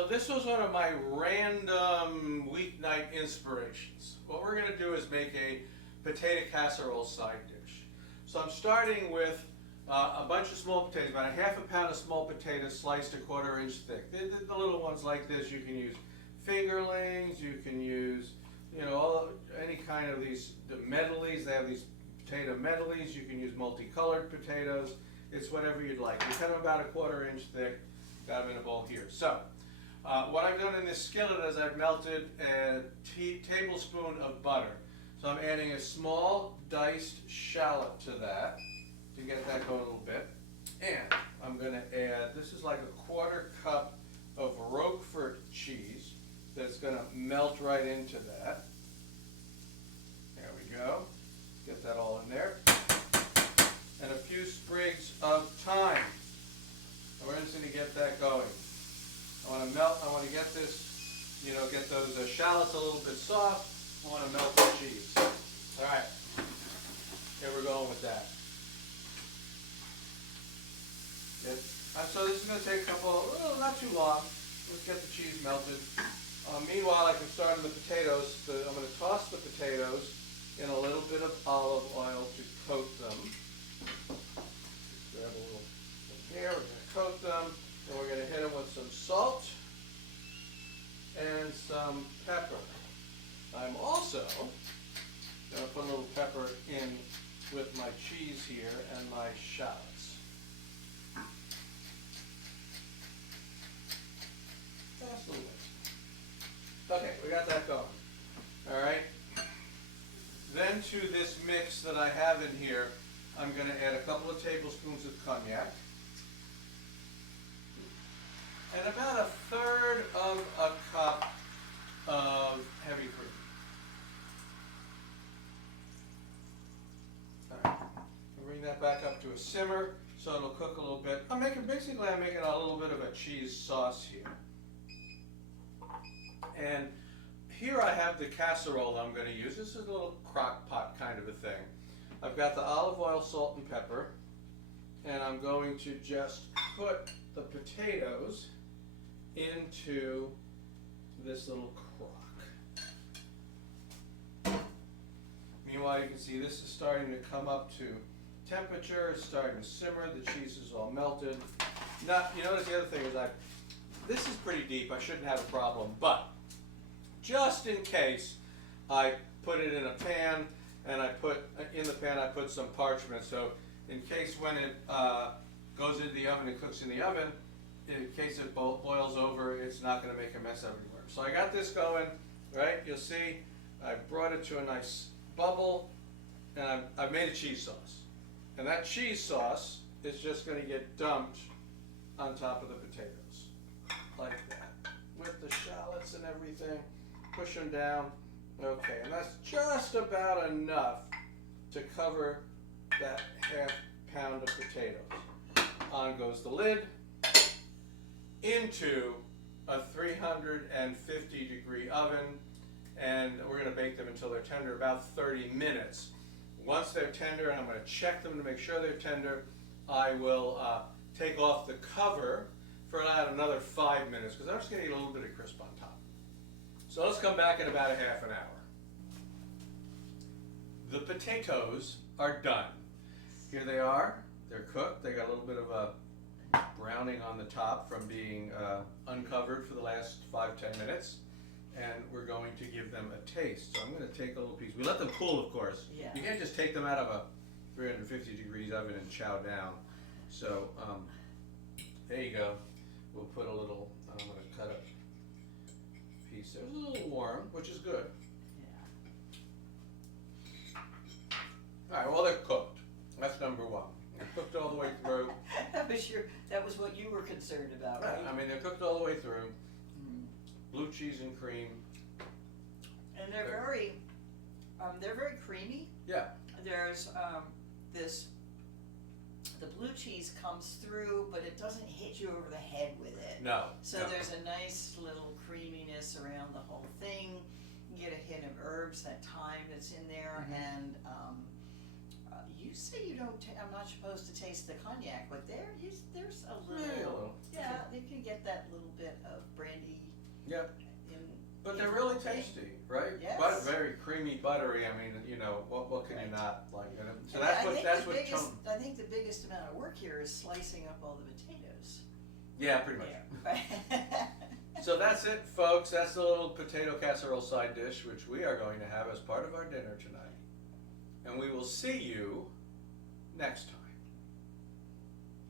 So this was one of my random weeknight inspirations. What we're going to do is make a potato casserole side dish. So I'm starting with a bunch of small potatoes, about a half a pound of small potatoes sliced a 1/4 inch thick. The little ones like this, you can use fingerlings, you can use, you know, any kind of these medleys. They have these potato medleys. You can use multicolored potatoes. It's whatever you'd like. You cut them about a 1/4 inch thick. Got them in a bowl here. So what I've done in this skillet is I've melted a tablespoon of butter. So I'm adding a small diced shallot to that to get that going a little bit. And I'm going to add, this is like a 1/4 cup of roquefort cheese that's going to melt right into that. There we go. Get that all in there. And a few sprigs of thyme. And we're just going to get that going. I want to get this, you know, get those shallots a little bit soft. I want to melt the cheese. All right, here we're going with that. So this is going to take a couple, not too long. Let's get the cheese melted. Meanwhile, I can start on the potatoes. I'm going to toss the potatoes in a little bit of olive oil to coat them. Grab a little here. We're going to coat them, and we're going to hit them with some salt and some pepper. I'm also going to put a little pepper in with my cheese here and my shallots. Just a little bit. Okay, we got that going. All right. Then to this mix that I have in here, I'm going to add a couple of tablespoons of cognac and about 1/3 of a cup of heavy cream. All right. I'll bring that back up to a simmer so it'll cook a little bit. I'm making a little bit of a cheese sauce here. And here I have the casserole I'm going to use. This is a little crock pot kind of a thing. I've got the olive oil, salt, and pepper. And I'm going to just put the potatoes into this little crock. Meanwhile, you can see this is starting to come up to temperature. It's starting to simmer. The cheese is all melted. Now, you notice the other thing is this is pretty deep. I shouldn't have a problem, but just in case, I put it in a pan, and in the pan I put some parchment. So in case when it goes into the oven and cooks in the oven, in case it boils over, it's not going to make a mess everywhere. So I got this going, right? You'll see I brought it to a nice bubble, and I've made a cheese sauce. And that cheese sauce is just going to get dumped on top of the potatoes, like that, with the shallots and everything. Push them down. Okay, and that's just about enough to cover that half pound of potatoes. On goes the lid into a 350-degree oven, and we're going to bake them until they're tender, about 30 minutes. Once they're tender, and I'm going to check them to make sure they're tender, I will take off the cover for about another 5 minutes, because I'm just going to get a little bit of crisp on top. So let's come back in about a half an hour. The potatoes are done. Here they are. They're cooked. They got a little bit of a browning on the top from being uncovered for the last 5-10 minutes. And we're going to give them a taste. So I'm going to take a little piece. We let them cool, of course. Yeah. You can't just take them out of a 350 degrees oven and chow down. So there you go. We'll put a little, I'm going to cut a piece. There's a little warm, which is good. Yeah. All right, well, they're cooked. That's number one. They're cooked all the way through. That was what you were concerned about, right? I mean, they're cooked all the way through. Blue cheese and cream. And they're very creamy. Yeah. There's the blue cheese comes through, but it doesn't hit you over the head with it. No. So no. there's a nice little creaminess around the whole thing. You get a hint of herbs, that thyme that's in there, and you say you don't. I'm not supposed to taste the cognac, but there's a little. Yeah, a little. Yeah, you can get that little bit of brandy Yep. in. But in they're the really whole thing. tasty, right? Yes. But very creamy, buttery. I mean, you know, what can you Right. not like? You know? So And that's I what think that's the what biggest, tone. I think the biggest amount of work here is slicing up all the potatoes. Yeah, pretty much. Yeah. So that's it, folks. That's the little potato casserole side dish, which we are going to have as part of our dinner tonight. And we will see you next time.